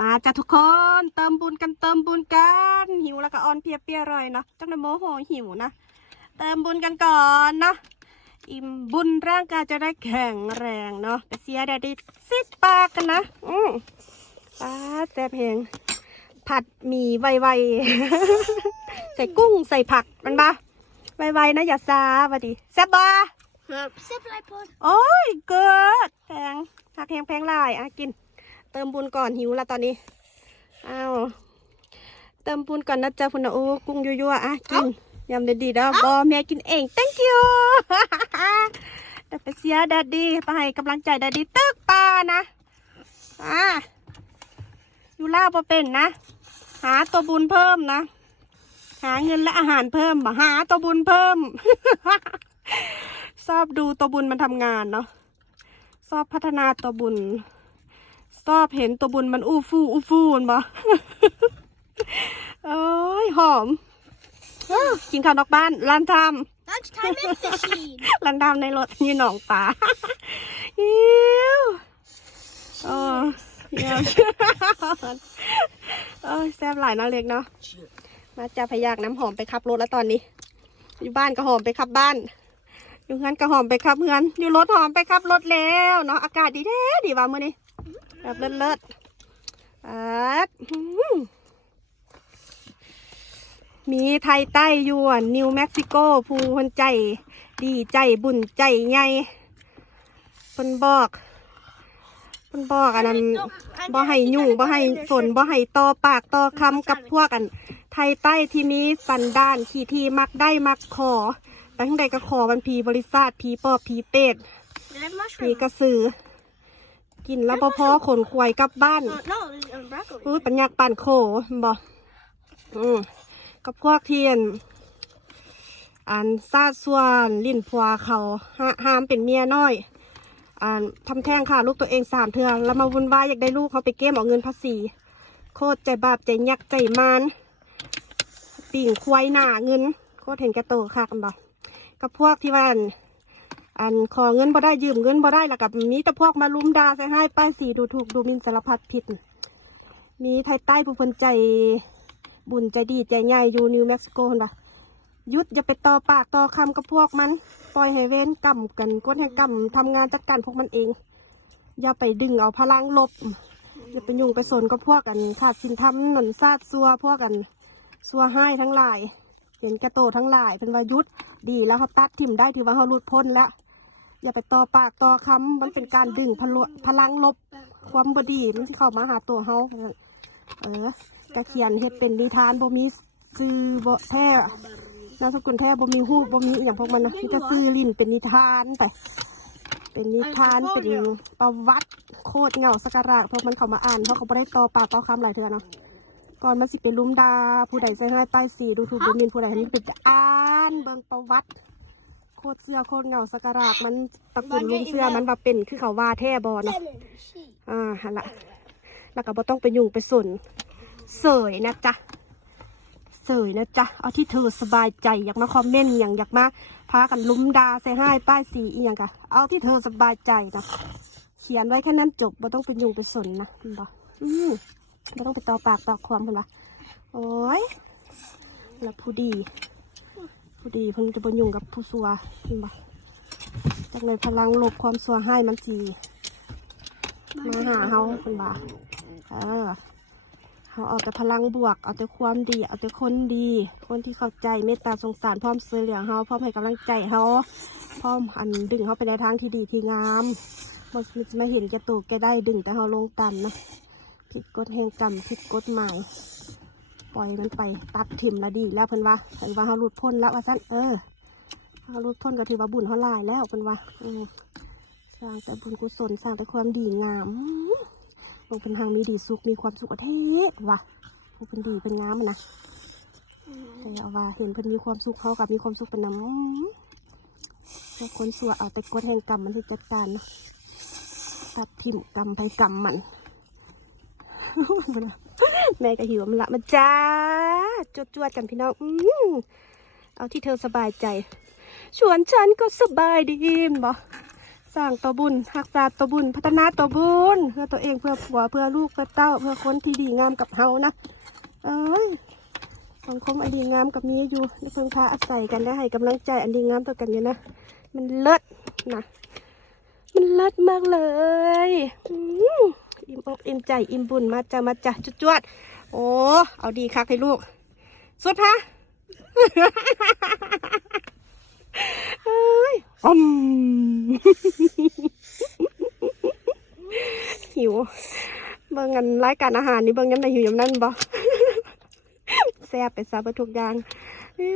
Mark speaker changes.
Speaker 1: มาจ้ะทุกคนเติมบุญกันเติมบุญกัน หิวแล้วก็ออนเพลียเปียๆเลยเนาะจังในโมโหหิวนะเติมบุญกันก่อนเนาะอิ่มบุญร่างกายจะได้แข็งแรงเนาะไปเสียแดดดิซิดปากกันนะอืมป้าแซ่บเพงผัดหมี่ไวๆ ใส่กุ้งใส่ผักมันปะไวๆนะอย่าซาบดีแซ่บบ่
Speaker 2: ครับเซฟไลพอด
Speaker 1: โอ้ยเกิดแพงผักแพงแพงหลายอะกิน เติมบุญก่อนหิวแล้วตอนนี้อ้าวเติมบุญก่อนนะจ๊ะพุ่นนะโอ้กุ้งยั่วๆอะกินยำเด็ดดีๆแล้วบอแม่กินเอง thank you แต่ไปเสียแดดดีไปให้กำลังใจแดดดีตึกปลานะอ่าอยู่ล่าพอเป็นนะ หาตัวบุญเพิ่มนะ หาเงินและอาหารเพิ่มบ่หาตัวบุญเพิ่มชอบดูตัวบุญมันทำงานเนาะชอบพัฒนาตัวบุญช อบเห็นตัวบุญมันอู้ฟู่อู้ฟู่มันบ่โอ้ยหอมอ้าวกินข้าวนอกบ้านร้านท
Speaker 2: Lunch time in fishing ำ
Speaker 1: ร้านทำในรถยี่หนองป่าอิวโอ้เยี่ยมโอ้ยแซ่บหลายนะเล็กเนาะมาจะพยากน้ำหอมไปขับรถแล้วตอนนี้ อยู่บ้านก็หอมไปขับบ้าน อยู่เฮือนก็หอมไปขับเฮือน อยู่รถหอมไปขับรถแล้วเนาะอากาศดีแท้ดีว่ามื้อนี้ แบบเลิศเลิศๆอ่าอื้อหือมีไทยใต้ยวน นิวเม็กซิโกภูคนใจ ดีใจบุญใจใหญ่เพิ่นบอกเพิ่นบอกอันนั้นบ่ให้ยุ่งบ่ให้ฝนบ่ให้ต่อปากต่อคำกับพวกอัน ไทยใต้ที่มีสันดานขี่ทีมักได้มักขอไปทั้งใดก็ขอบันพีบริษัทพีปอบพีเป็ด
Speaker 2: Red
Speaker 1: พี
Speaker 2: mushroom
Speaker 1: กระสือ กินแล้วบ่พอขนควายกลับบ้าน
Speaker 2: Oh, no it's um, broccoli
Speaker 1: อุ้ยปัญญากปั่นโขบ่อืมกับพวกเทียนอันซาดส่วนลิ้นพัวเขาหาห้ามเป็นเมียน้อยอันทำแท้งค่ะลูกตัวเองสามเทือแล้วมาวุ่นวายอยากได้ลูกเขาไปเก้มเอาเงินภาษี โคตรใจบาปใจยักใจมานปิ่งควายหน้าเงิน โคตรเห็นแกโตค่ะกันบ่กับพวกที่ว่า อันขอเงินบ่ได้ยืมเงินบ่ได้แล้วกับมีแต่พวกมาลุมด่าใส่ให้ป้ายสีดูถูกดูหมินสารพัดผิด มีไทยใต้ผู้เพิ่นใจบุญใจดีใจใหญ่อยู่นิวเม็กซิโกนปะยุดอย่าไปต่อปากต่อคำกับพวกมัน ปล่อยให้เว้นกรรมกันกดให้กรรมทำงานจัดการพวกมันเอง อย่าไปดึงเอาพลังลบ อย่าไปยุ่งไปสนกับพวกกันขาดสินธรรมหนนซาดซัวพวกกันซัวให้ทั้งหลาย เห็นแกโตทั้งหลายเป็นวายุทธดีแล้วเขาตัดทิมได้ถือว่าเขาหลุดพ้นแล้ว อย่าไปต่อปากต่อคำมันเป็นการดึงพลวพลังลบความบดีมันที่เข้ามาหาตัวเขาเออกระเขียนเฮ็ดเป็นนิทานบ่มีซื้อบ่แท้นามสกุลแท้บ่มีฮูบ่มีอย่างพวกมันนะมันจะซื้อลิ้นเป็นนิทานไปเป็นนิทานเป็นประวัติโคตรเหงาสการะเพราะมันเข้ามาอ่านเพราะเขาบ่ได้ต่อปากต่อคำหลายเทื่อเนาะก่อนมันสิเป็นลุมดา ผู้ใดใส่ให้ใต้สีดูถูกดูหมินผู้ใดให้มันเป็นอ่านเบิ่งประวัติ โคตรเสื้อโคตรเหงาสกการะมันตระกูลลุงเสื้อมันว่าเป็นคือเขาว่าแท้บ่เนาะ
Speaker 2: Lemon sheep
Speaker 1: อ่าหันละแล้วก็บ่ต้องไปยุ่งไปสนเสยนะจ๊ะเสยนะจ๊ะเอาที่เธอสบายใจอยากมาคอมเมนต์อย่างอยากมาพากันลุมดาใส่ให้ป้ายสีอีหยังกะเอาที่เธอสบายใจนะเขียนไว้แค่นั้นจบบ่ต้องไปยุ่งไปสนนะเห็นบ่อืมบ่ต้องไปต่อปากต่อความเพิ่นละโอ้ยแล้วผู้ดี ผู้ดีเพิ่นจะบ่ยุ่งกับผู้ซัวเห็นบ่จักเลยพลังลบความซัวให้มันสีมาหาเฮาเป็นบ่าเออเขาเอาแต่พลังบวกเอาแต่ความดีเอาแต่คนดี คนที่เข้าใจเมตตาสงสารพร้อมเสือเหลืองเฮาพร้อมให้กำลังใจเฮาพร้อมอันดึงเฮาไปในทางที่ดีที่งามมันจะมาเห็นแกตูกแกได้ดึงแต่เฮาลงตันนะผิดกฎแห่งกรรมผิดกฎหมาย ล่อยมันไปตัดเข็มละดีแล้วเพิ่นว่าเพิ่นว่าเฮาหลุดพ้นแล้วว่าซั่นเออเฮาหลุดพ้นก็ถือว่าบุญเฮาหลายแล้วเพิ่นว่าอืมสร้างแต่บุญกุศลสร้างแต่ความดีงามลงเป็นทางมีดีสุขมีความสุขเทศว่ะพวกเป็นดีเป็นงามนะแต่เอาว่าเห็นเพิ่นมีความสุขเขากับมีความสุขเป็นน้ำแต่คนสัวเอาแต่กฎแห่งกรรมมันที่จัดการเนาะตัดทิ่มกรรมไปกรรมมัน แม่ก็หิวมันละมาจ้าจวดจวดกันพี่น้องอืเอาที่เธอสบายใจชวนฉันก็สบายดีนบอสสร้างตัวบุญรักษาตัวบุญ พัฒนาตัวบุญ เพื่อตัวเองเพื่อผัวเพื่อลูกเพื่อเต้า เพื่อคนที่ดีงามกับเฮานะเอ้ยสังคมอันดีงามกับมีอยู่เพิ่งพาอาศัยกันได้ให้กำลังใจอันดีงามต่อกันอยู่นะ มันเลิศนะมันเลิศมากเลย อืมอิ่มอกอิ่มใจอิ่มบุญมาจ้ะมาจ้ะจุดจวดๆโอ้เอาดีคักให้ลูก สุดฮะเอ้ยอมหิวเบิ่งกันรายการอาหารนี่เบิ่งยำใดหิวยำนั่นบ่แซ่บไปซะเบ่ทุกอย่างเอ้